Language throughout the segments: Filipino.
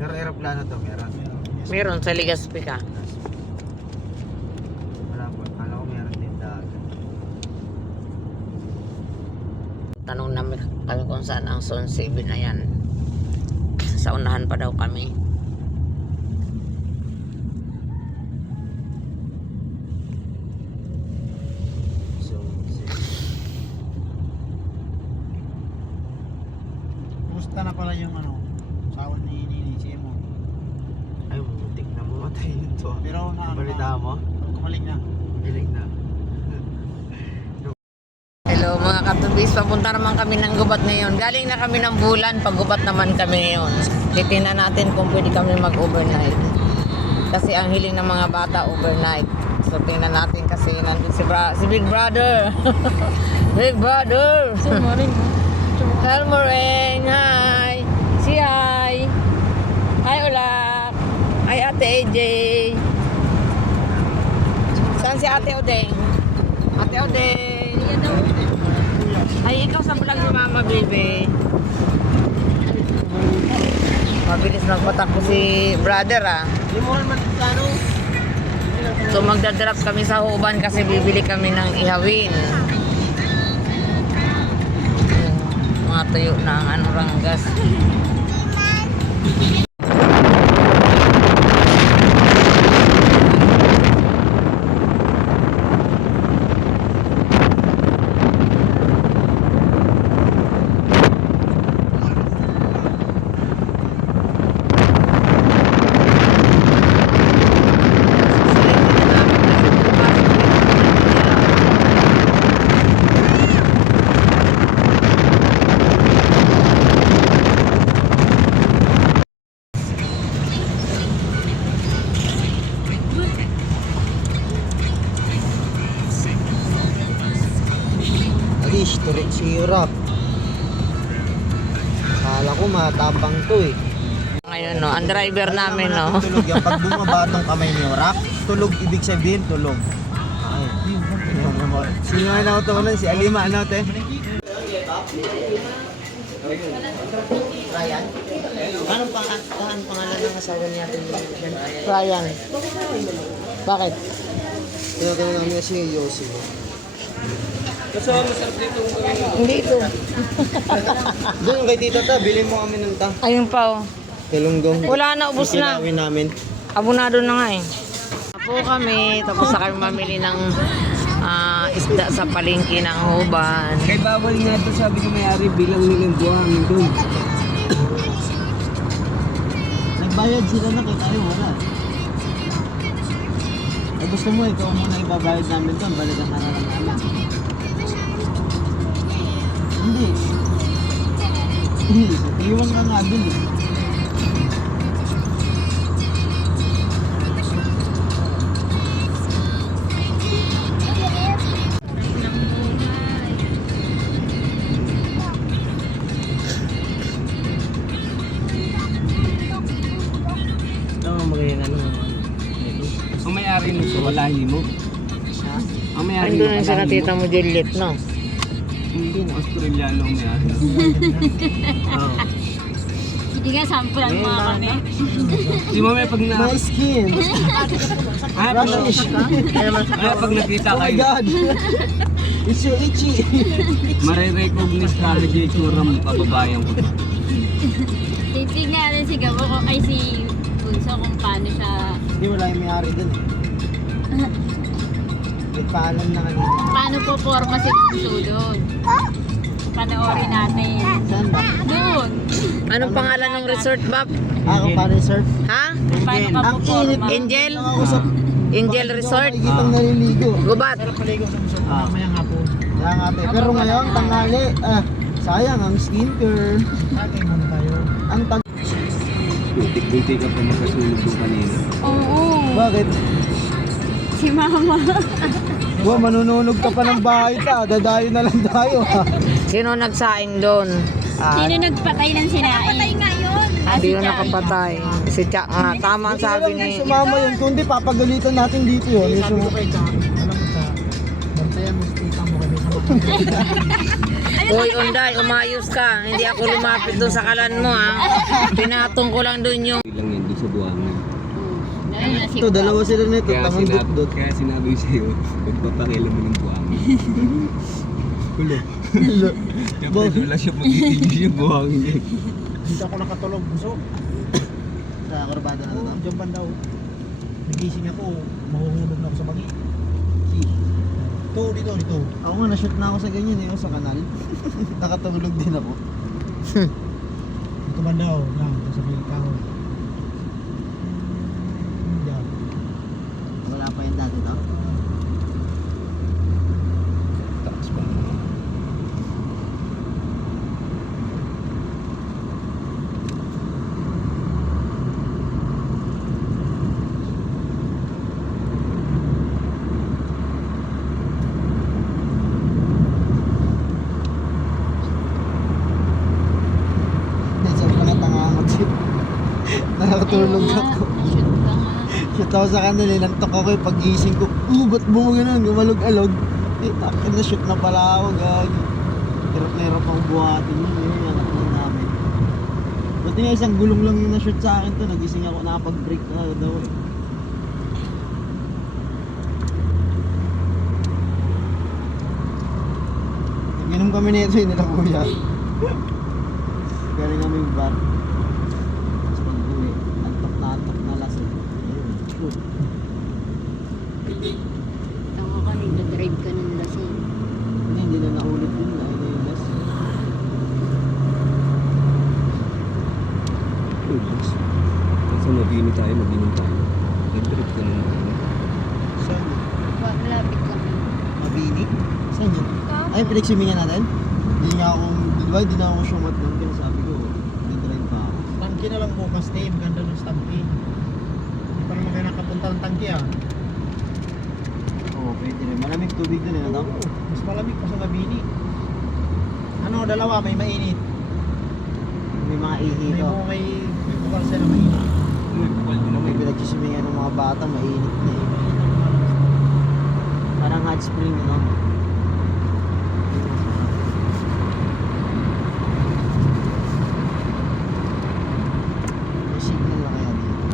Pero aeroplano to, meron. Meron sa Legazpi ka. Wala po. Kala ko meron din dagat. Tanong namin kami kung saan ang Zone 7 na yan. Sa unahan pa daw kami. So, Kumusta na pala yung sawa ni Nini mo? ay, muntik na mamatay nito. Pero Balita mo? Kumaling na. Bilig na. Hello mga katubis, papunta naman kami ng gubat ngayon. Galing na kami ng Bulan, paggubat naman kami ngayon. Titingnan natin kung pwede kami mag-overnight. Kasi ang hiling ng mga bata overnight. So tingnan natin kasi nandun si Big Brother. Big Brother. Helmoreng, hi. Si hi. Hi Ulak. Hi Ate AJ. Saan si Ate Odeng? Ate Odeng. Ay, ikaw sa vlog ni Mama Baby. Mabilis nagpatakbo si brother ah. So magdadrop kami sa Huban kasi bibili kami ng ihawin. Mga tuyo na ang ranggas. Alish, turik si Europe. Akala ko matapang to eh. Ngayon no, ang driver namin no. Tulog yan. Pag bumaba tong kamay ni Europe, tulog ibig sabihin tulog. Ay. Sino nga na ito nun? Si Alima, ano te? Ryan? Anong pangalan ng asawa niya? Ryan. Bakit? Tinatawag namin niya si Yossi. Hindi ito. Doon kay tita ta, bilhin mo kami ng ta. Ayun pa oh. Kalunggong. Wala na, ubos na. Kinawin namin. Abonado na nga eh. Po kami, tapos na kami mamili ng isda sa palengke ng Huban. Kay bawal nga ito sabi ni Mayari bilang nilang buhangin doon. Nagbayad sila na kay tayo wala. Ay gusto mo ikaw muna ibabayad namin doon, balikan ka na lang namin. Hindi. Iwan ka nga doon eh. Ang may-ari nung suwalahi mo? Ang may-ari Ando na siya tita mo Juliet, no? Hindi, Australiano ang may-ari. Oo. Hindi nga, sample ang mga kami. Di mo may pag na... My skin! Russish! Ay, pag nakita kayo. Oh my God! It's so itchy! Marirecognize ka na dyan yung tsura mo, kababayan ko. Titignan natin si Gabo ko ay si Bunso kung paano siya, Hindi, wala yung may-ari dun. Nagpaalam na kanina. paano po forma si Bunso doon. Panoorin natin. Saan ba? Doon! Anong pangalan ng resort, Bab? Kung paano yung surf? Ha? Paano ka Ang po init. forma? Angel? Nakakausap. Angel Resort? Makikitang naliligo. Gubat? Paligo sa musok mamaya nga po. Kaya nga te. Pero ngayon, tanghali. Sayang ang skincare. Tatay muna tayo. Ang tag... Buti ka pa makasulog doon kanina. Oo! Bakit? Si Mama. Wow, manununog ka pa ng bahay ta. Dadayo na lang tayo ha. Sino nagsaing doon? Sino nagpatay ng sinain? Patay nga yun! Sino nakapatay? Si Chak nga. Tama ang sabi ni... Sumama yun. Kundi papagalitan natin dito yun. Yung Sabi ko sum- kay Jack, alam mo sa bantayan mo sa tita mo kami sa mga. Hoy, Onday, umayos ka. Hindi ako lumapit doon sa kalan mo, ha. Pinatong ko lang doon yung... Lang yan doon sa buwangan. Dahil na si Ito, dalawa sila nito. Tangang dot-dot. Kaya sinabi sa'yo, magpapakilam mo ng buwangan. Hulo. Siyempre doon lang siya magtitigil yung buhangin niya. Hindi ako nakatulog. Gusto. Sa Corbada na ito. Diyan banda ako. Nagising ako. Mahuhulog na ako sa bagi. Dito. Ako nga, na-shoot na ako sa ganyan eh. Sa kanal. Nakatulog din ako. Dito banda ako. Sa bagi kahoy. Wala pa yung dati to. Takas pa naman. Sobrang natangangot siya. Nakatulog ako. Shoot ka nga. Shoot ako sa kanila, nantok ako yung pag-gising ko. Ba't bumaganon? Gumalog-alog. Takin na shoot na pala ako, gagi. Hirap na hirap ang buhatin yun. Yun, anak lang namin. Buti nga isang gulong lang yung na-shoot sa akin to. Nagising ako, nakapag-break na daw eh. Nag-inom kami nito yun nila kuya. Galing kami yung bar. Tapos pag-uwi, antok na lasing. Ayun, shoot. Tama ka, nagdadrive ka ng lasing. Hindi na naulit yun. Dahil na yung last. Relax. Kasi mag-inom tayo. Nag-trip ka na naman. Saan yun? Malapit lang. Mabini? Saan yun? Ay, pinagsimingan natin? Hindi nga akong, di na ako sumat nun. Kaya sabi ko, nag-drive pa ako. Tangki na lang bukas, te. Maganda ng stamping. Hindi pa naman kayo nakapunta ng tangki ah. Oo, pwede rin. Malamig tubig dun eh, nadam? Mas malamig pa sa Mabini. Ano, dalawa, may mainit. May mga ihi to. May bukal sila mainit. May pinagsimingan ng mga bata, mainit na eh. Parang hot spring, no? May signal na kaya dito.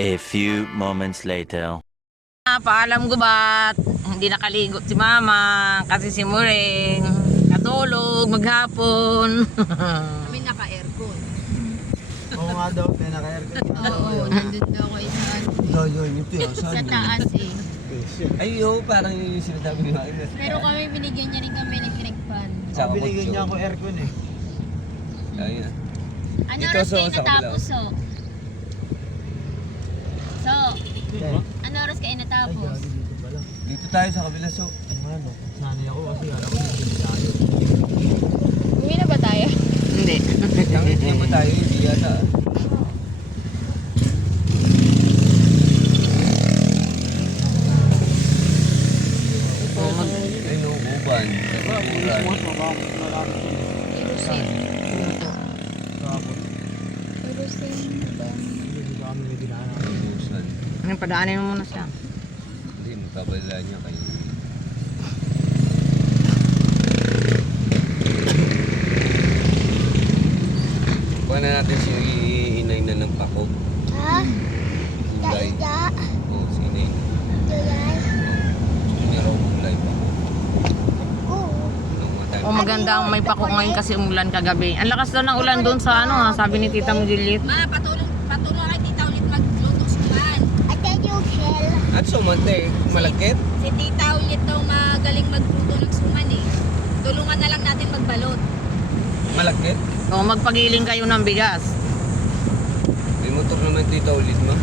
A few moments later. Paalam gubat. Hindi nakaligot si mama. Kasi si Muring natulog maghapon. Kami naka-aircon. Oo nga daw, may naka-aircon. Oo, nandun daw kayo sa, Yoy, ito yun. sa taas eh. Ay, oo, parang yun yung sinasabi ni Maki. Pero kami binigyan niya rin kami ng electric fan. Tsaka Binigyan kotse. niya ako aircon eh. Ayun. Ano Ito, oras so, kayo sa natapos, so? So, Okay. ano oras kayo Ay, natapos? gagi dito pala. Dito tayo sa kabila, so. Ano, sanay ako kasi alam ko hindi tayo. Uwi na ba tayo? Hindi. Hindi mo tayo, hindi yata. Ay, no, uban. Uban. Erosin. Tapos, Erosin ba? hindi ko kami may dinaanan. Ubusan. Ano, padaanin mo muna siya. Hindi, magkabala niya kayo. Kuha na natin si inay na ng pako. Ha? Gulay. Ida? Oo, si inay. July? Hindi raw gulay pa. Oo. Nung matay. O maganda ang may pako ngayon kasi umulan kagabi. Ang lakas daw ng ulan doon sa ano ha, sabi ni Tita mo Juliet. Ma, patulong kay tita ulit magluto suman. Ate Yukel? At sumante, malakit. Si tita ulit daw magaling magluto ng suman eh. Tulungan na lang natin magbalot. Malakit. O magpagiling kayo ng bigas. May motor naman dito ulit mo.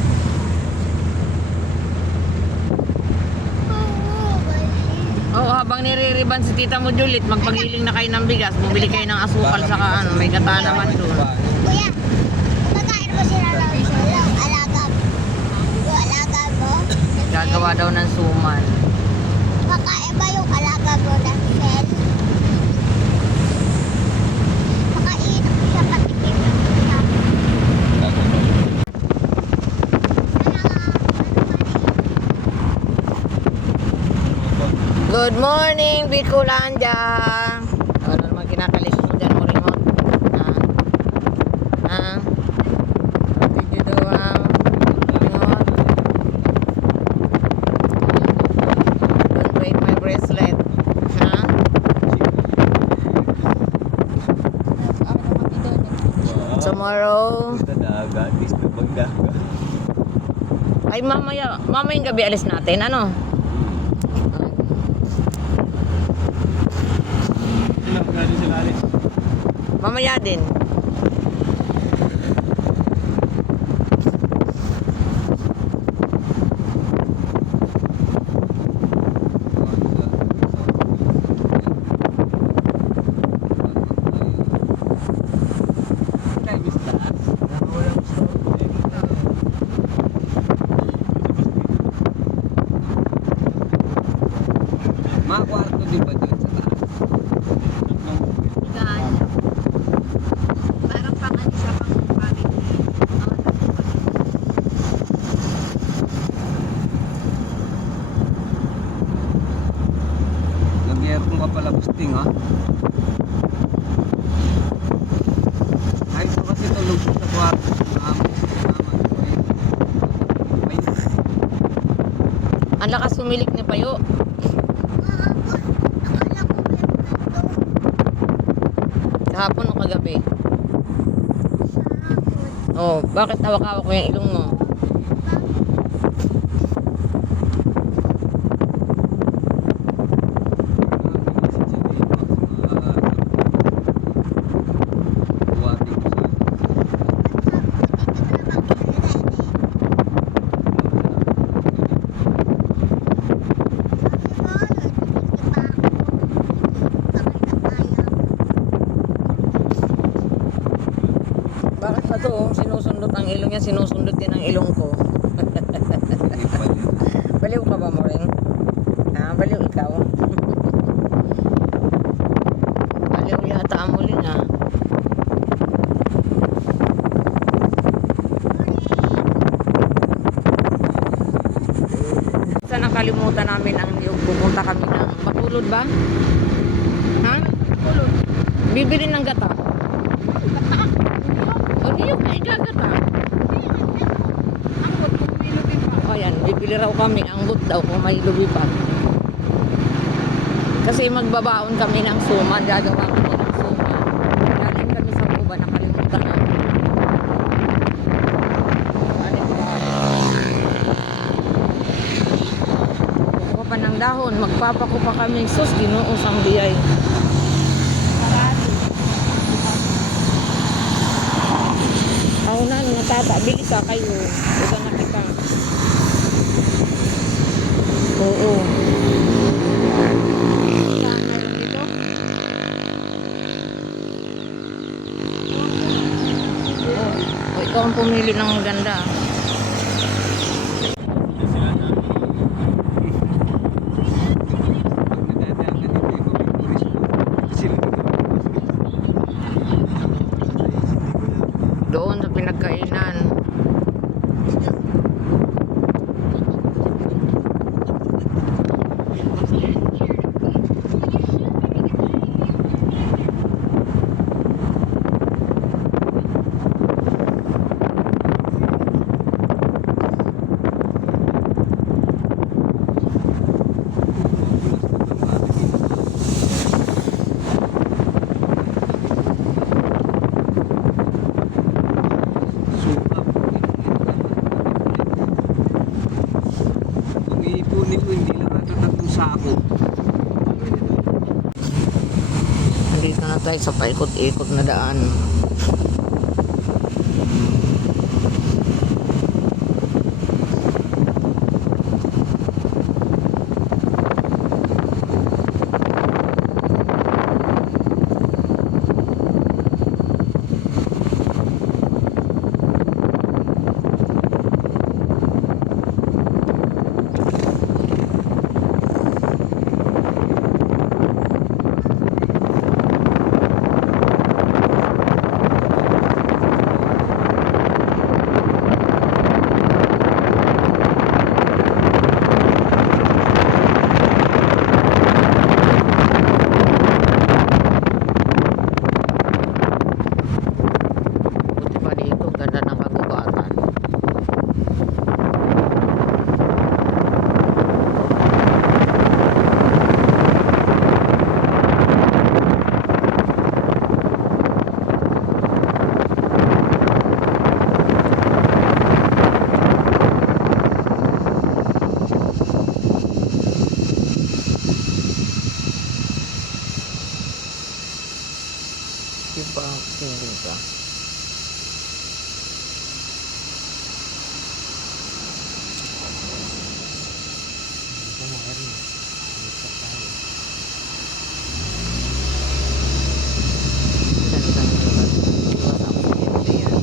Oo, kasi. Oo, habang niririban si Tita mo Juliet, magpagiling na kayo ng bigas. Bumili kayo ng asukal sa ano, may gata naman doon. Kuya, pagkain mo sila ng alaga. Gagawa daw ng suman. Baka iba yung alaga mo ng shell. Baka iinom ko siya patikim ng siya. Good morning, Bicolanja! Ano naman kinakalis mo dyan, Morimot? Ha? Ha? What did you do, Morimot? Don't break my bracelet. Ha? Tomorrow? Dagat, is na pagdagat. Ay, mamayang gabi alis natin, ano? Sila alis. Mamaya din. Mga kwarto din ba dun sa taas? Gan. Parang panganisa pang pangit. Nag-aircon ka pala, busting ha? Ayos ko kasi tulog ko sa kwarto. Ang lakas sumilik ni Payo. Kahapon o kagabi? Oh, bakit hawak-hawak ko yung ilong mo? Bakit pa to? Sinusundot ang ilong niya, sinusundot din ang ilong ko. Baliw ka ba mo rin? Ha? Baliw ikaw? Baliw yata ang muli na. Sa nakalimutan namin ang yung pupunta kami ng Bacolod ba? Ha? Bacolod. Bibili ng gata. O di yung kay gagata. O ayan, bibili raw kami ang but daw kung may lubipan. Kasi magbabaon kami ng suman, gagawa kami ng suman. Galing kami sa Cuba, nakalimutan na. Kukuha pa ng dahon, magpapako pa kami. Sus, Ginoo sang biyay. Ako na, natata. Bilis kayo. Ito na kita. Oo. Saan kayo dito? O, ikaw ang pumili ng ganda. Doon sa pinagkainan. Iipunin ko hindi lang ito tatlong sako. Nandito na tayo sa paikot-ikot na daan. Di ba? Tingin ka. Ganda ng lugar. Iwas aksidente yan.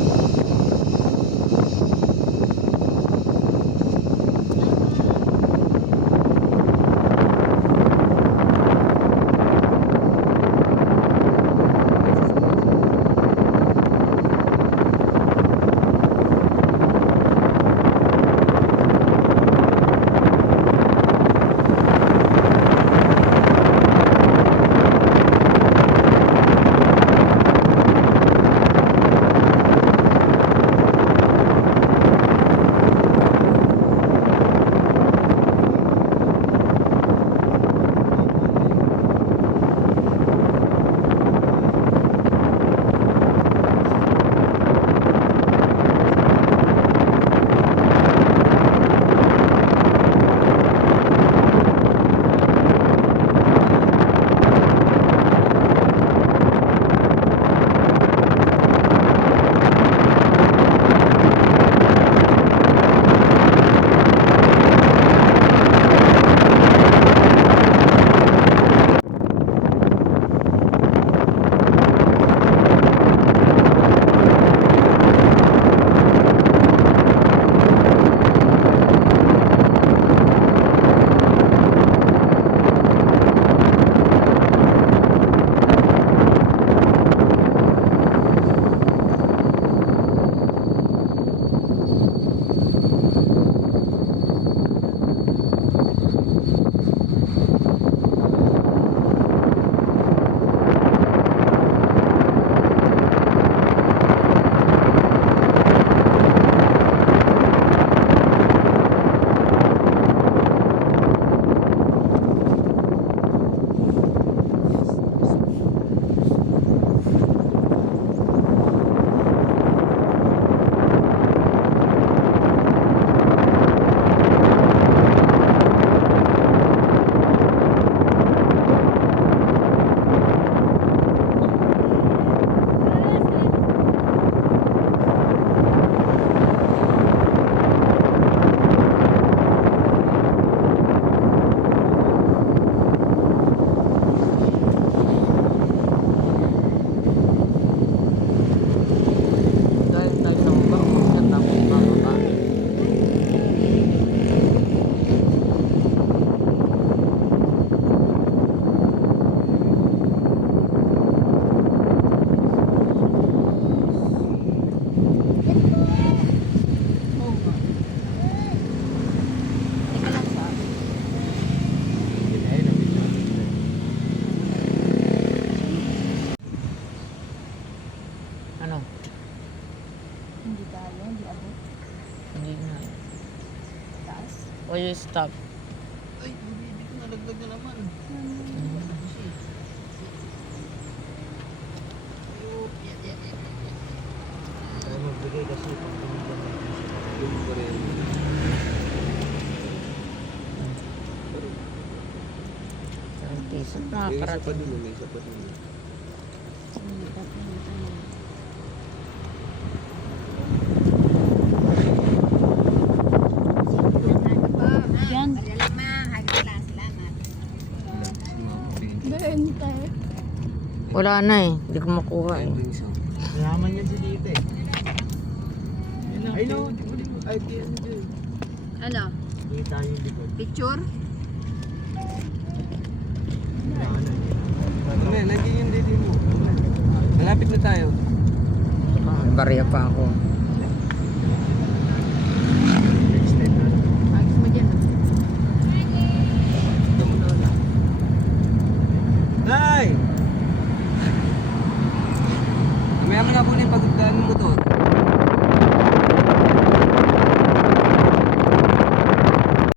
Ano? Hindi tayo, hindi abot. Hindi na. Taas. O you stop. Ay, hindi ko nalagdag na naman. Ay, magbigay kasi pag tumigyan natin siya. Yung pa rin. Ang piso na Yung isa pa karating. dun, may isa pa dun. Yan. Wala na eh. Hindi ko makuha eh. Yaman yan si Tite. Ay, no, di mo. Ay, di ano dyan. Ano? Kita yung likod. Picture? Ano, nandiyan yung dito mo. Malapit na tayo. Barya pa ako. Ayos mo dyan. Nay! Mamaya mo na po na yung pagdaan ng motor.